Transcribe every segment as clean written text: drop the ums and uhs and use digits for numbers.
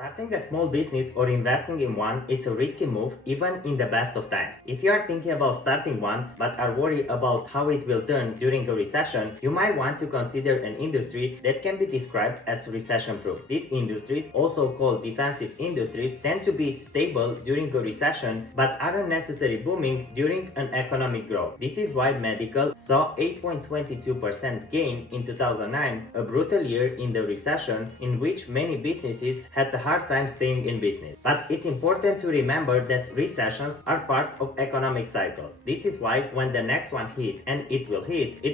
Starting a small business or investing in one, it's a risky move even in the best of times. If you are thinking about starting one but are worried about how it will turn during a recession, you might want to consider an industry that can be described as recession-proof. These industries, also called defensive industries, tend to be stable during a recession but aren't necessarily booming during an economic growth. This is why medical saw 8.22% gain in 2009, a brutal year in the recession in which many businesses had a hard time staying in business. But it's important to remember that recessions are part of economic cycles. This is why when the next one hits, and it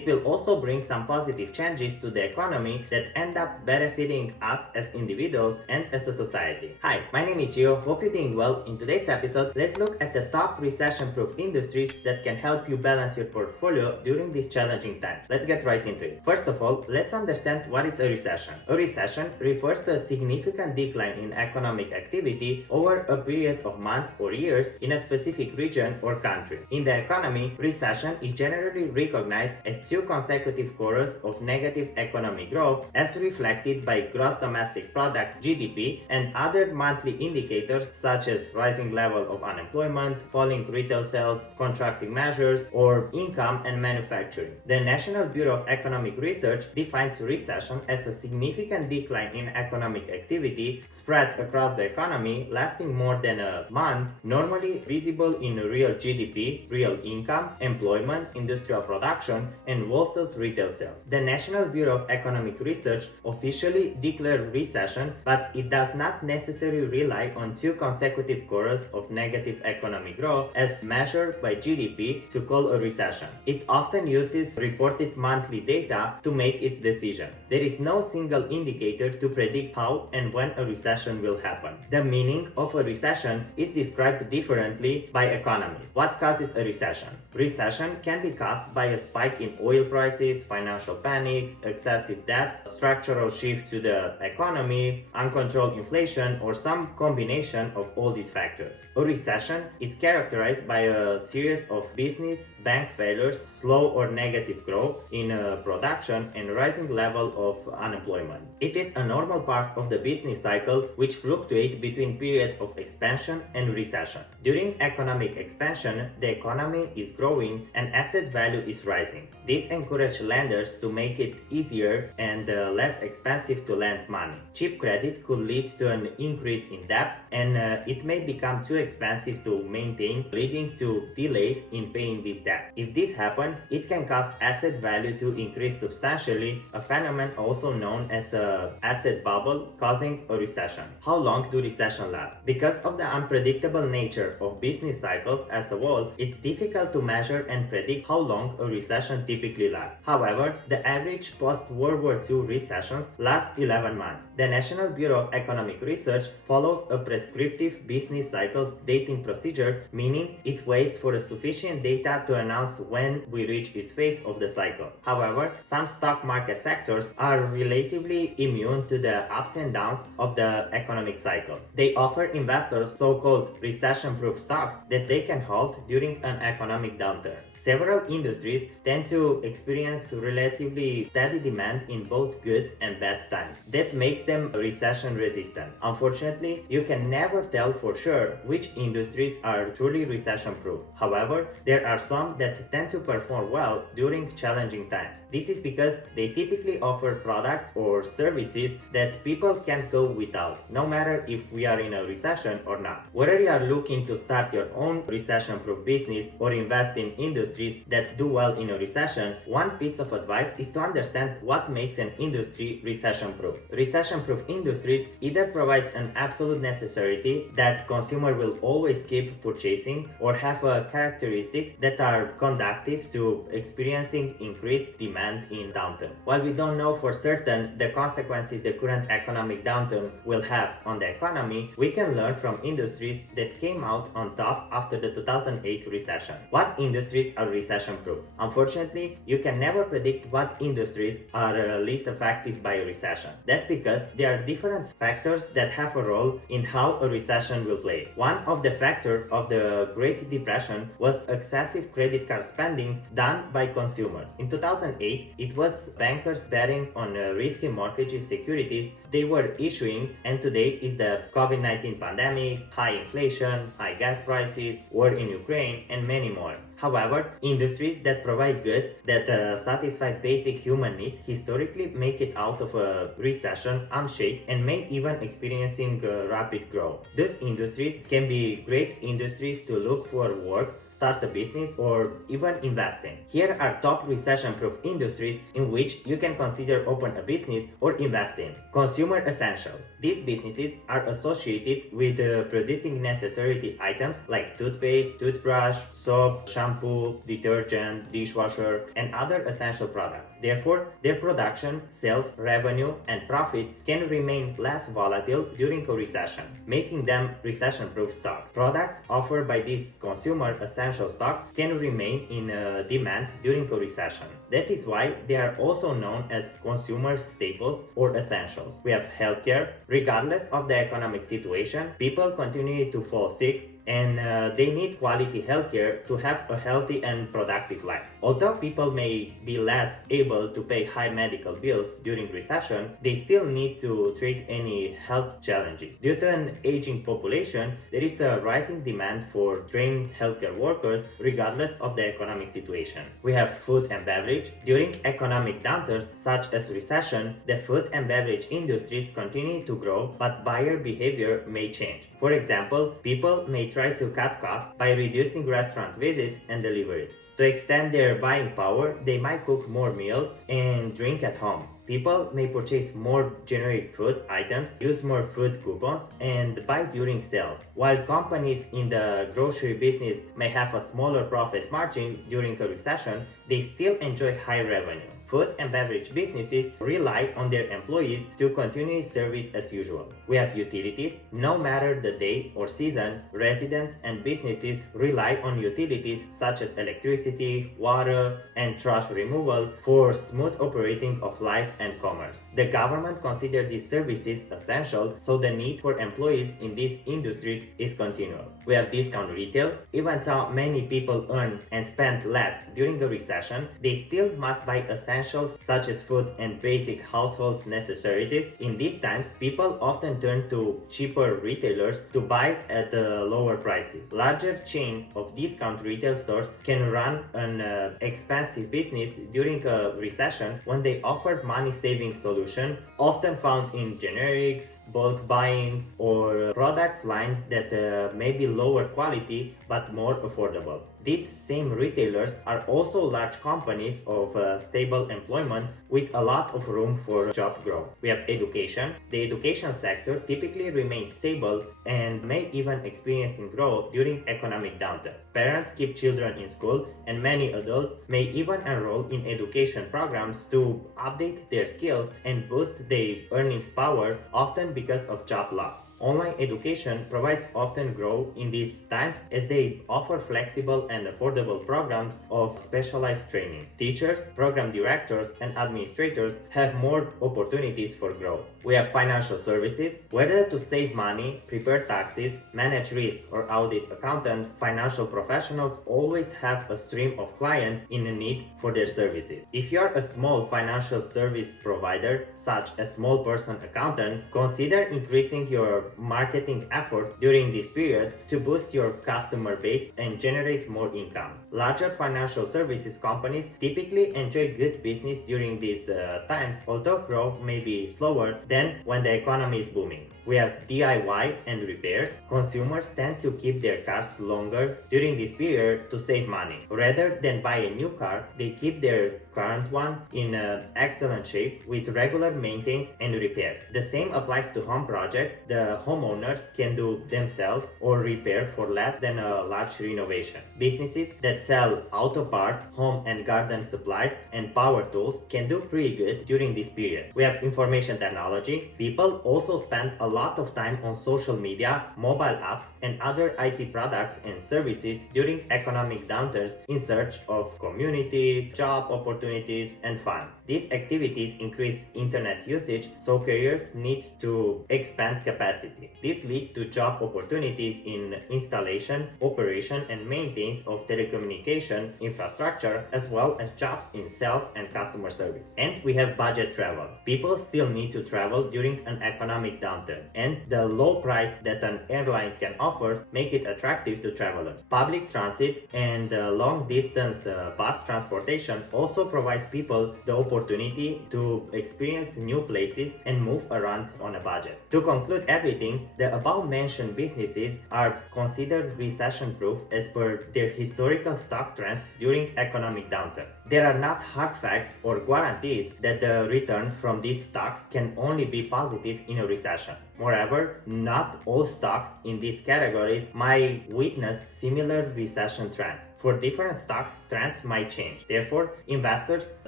will also bring some positive changes to the economy that end up benefiting us as individuals and as a society. Hi, my name is Gio. Hope you're doing well. In today's episode, let's look at the top recession-proof industries that can help you balance your portfolio during these challenging times. Let's get right into it. First of all, let's understand what is a recession. A recession refers to a significant decline in economic activity over a period of months or years in a specific region or country. In the economy, recession is generally recognized as two consecutive quarters of negative economic growth as reflected by gross domestic product (GDP) and other monthly indicators such as rising level of unemployment, falling retail sales, contracting measures, or income and manufacturing. The National Bureau of Economic Research defines recession as a significant decline in economic activity spread across the economy lasting more than a month, normally visible in real GDP, real income, employment, industrial production, and wholesale retail sales. The National Bureau of Economic Research officially declared recession, but it does not necessarily rely on two consecutive quarters of negative economic growth as measured by GDP to call a recession. It often uses reported monthly data to make its decision. There is no single indicator to predict how and when a recession will happen. The meaning of a recession is described differently by economists. What causes a recession? Recession can be caused by a spike in oil prices, financial panics, excessive debt, structural shift to the economy, uncontrolled inflation, or some combination of all these factors. A recession is characterized by a series of business, bank failures, slow or negative growth in production, and rising level of unemployment. It is a normal part of the business cycle which fluctuates between periods of expansion and recession. During economic expansion, the economy is growing and asset value is rising. This encourages lenders to make it easier and less expensive to lend money. Cheap credit could lead to an increase in debt, and it may become too expensive to maintain, leading to delays in paying this debt. If this happens, it can cause asset value to increase substantially, a phenomenon also known as an asset bubble, causing a recession. How long do recessions last? Because of the unpredictable nature of business cycles as a whole, it's difficult to measure and predict how long a recession typically lasts. However, the average post-World War II recessions last 11 months. The National Bureau of Economic Research follows a prescriptive business cycles dating procedure, meaning it waits for a sufficient data to announce when we reach its phase of the cycle. However, some stock market sectors are relatively immune to the ups and downs of the economic cycles. They offer investors so-called recession-proof stocks that they can hold during an economic downturn. Several industries tend to experience relatively steady demand in both good and bad times. That makes them recession resistant. Unfortunately, you can never tell for sure which industries are truly recession-proof. However, there are some that tend to perform well during challenging times. This is because they typically offer products or services that people can't go without, no matter if we are in a recession or not. Whether you are looking to start your own recession-proof business or invest in industries that do well in a recession, one piece of advice is to understand what makes an industry recession-proof. Recession-proof industries either provides an absolute necessity that consumer will always keep purchasing or have characteristics that are conducive to experiencing increased demand in downturn. While we don't know for certain the consequences the current economic downturn will have on the economy, we can learn from industries that came out on top after the 2008 recession. What industries are recession-proof? Unfortunately, you can never predict what industries are least affected by a recession. That's because there are different factors that have a role in how a recession will play. One of the factors of the Great Depression was excessive credit card spending done by consumers. In 2008, it was bankers betting on risky mortgage securities they were issuing and and today is the COVID-19 pandemic, high inflation, high gas prices, war in Ukraine, and many more. However, industries that provide goods that satisfy basic human needs historically make it out of a recession unshaken and may even experiencing rapid growth. These industries can be great industries to look for work, start a business, or even invest in. Here are top recession-proof industries in which you can consider open a business or invest in. Consumer essential. These businesses are associated with producing necessary items like toothpaste, toothbrush, soap, shampoo, detergent, dishwasher, and other essential products. Therefore, their production, sales, revenue, and profits can remain less volatile during a recession, making them recession-proof stocks. Products offered by these consumer essential stocks can remain in demand during a recession. That is why they are also known as consumer staples or essentials. We have healthcare. Regardless of the economic situation, people continue to fall sick, and they need quality healthcare to have a healthy and productive life. Although people may be less able to pay high medical bills during recession, they still need to treat any health challenges. Due to an aging population, there is a rising demand for trained healthcare workers regardless of the economic situation. We have food and beverage. During economic downturns such as recession, the food and beverage industries continue to grow, but buyer behavior may change. For example, people may try to cut costs by reducing restaurant visits and deliveries. To extend their buying power, they might cook more meals and drink at home. People may purchase more generic food items, use more food coupons, and buy during sales. While companies in the grocery business may have a smaller profit margin during a recession, they still enjoy high revenue. Food and beverage businesses rely on their employees to continue service as usual. We have utilities. No matter the day or season, residents and businesses rely on utilities such as electricity, water, and trash removal for smooth operating of life and commerce. The government considers these services essential, so the need for employees in these industries is continual. We have discount retail. Even though many people earn and spend less during a recession, they still must buy essentials such as food and basic household necessities. In these times, people often turn to cheaper retailers to buy at lower prices. Larger chain of discount retail stores can run an expensive business during a recession when they offer money-saving solutions, often found in generics, bulk buying, or products line that may be lower quality but more affordable. These same retailers are also large companies of stable employment with a lot of room for job growth. We have education. The education sector typically remains stable and may even experience growth during economic downturns. Parents keep children in school, and many adults may even enroll in education programs to update their skills and boost their earnings power, often because of job loss. Online education provides often growth in these times as they offer flexible and affordable programs of specialized training. Teachers, program directors, and administrators have more opportunities for growth. We have financial services. Whether to save money, prepare taxes, manage risk, or audit accountant, financial professionals always have a stream of clients in need for their services. If you are a small financial service provider, such as small person accountant, consider increasing your marketing effort during this period to boost your customer base and generate more income. Larger financial services companies typically enjoy good business during these times, although growth may be slower than when the economy is booming. We have DIY and repairs. Consumers tend to keep their cars longer during this period to save money. Rather than buy a new car, they keep their current one in excellent shape with regular maintenance and repair. The same applies to home projects. The homeowners can do themselves or repair for less than a large renovation. Businesses that sell auto parts, home and garden supplies, and power tools can do pretty good during this period. We have information technology. People also spend a lot of time on social media, mobile apps, and other IT products and services during economic downturns in search of community, job opportunities, and fun. These activities increase internet usage, so careers need to expand capacity. This leads to job opportunities in installation, operation, and maintenance of telecommunication infrastructure, as well as jobs in sales and customer service. And we have budget travel. People still need to travel during an economic downturn. and the low price that an airline can offer make it attractive to travelers. Public transit and long-distance bus transportation also provide people the opportunity to experience new places and move around on a budget. To conclude everything, the above-mentioned businesses are considered recession-proof as per their historical stock trends during economic downturns. There are not hard facts or guarantees that the return from these stocks can only be positive in a recession. Moreover, not all stocks in these categories might witness similar recession trends. For different stocks, trends might change. Therefore, investors'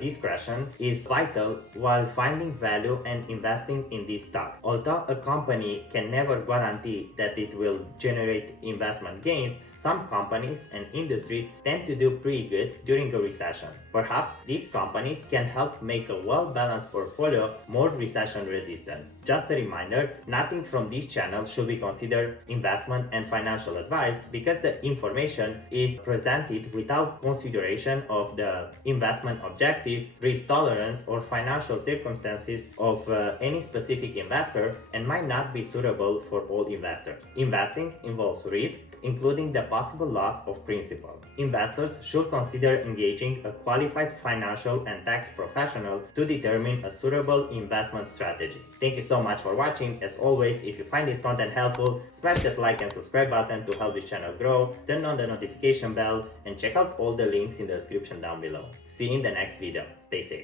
discretion is vital while finding value and investing in these stocks. Although a company can never guarantee that it will generate investment gains, some companies and industries tend to do pretty good during a recession. Perhaps these companies can help make a well-balanced portfolio more recession-resistant. Just a reminder, nothing from this channel should be considered investment and financial advice because the information is presented without consideration of the investment objectives, risk tolerance, or financial circumstances of any specific investor and might not be suitable for all investors. Investing involves risk, including the possible loss of principal. Investors should consider engaging a qualified financial and tax professional to determine a suitable investment strategy. Thank you so much for watching. As always, if you find this content helpful, smash that like and subscribe button to help this channel grow, turn on the notification bell, and check out all the links in the description down below. See you in the next video. Stay safe.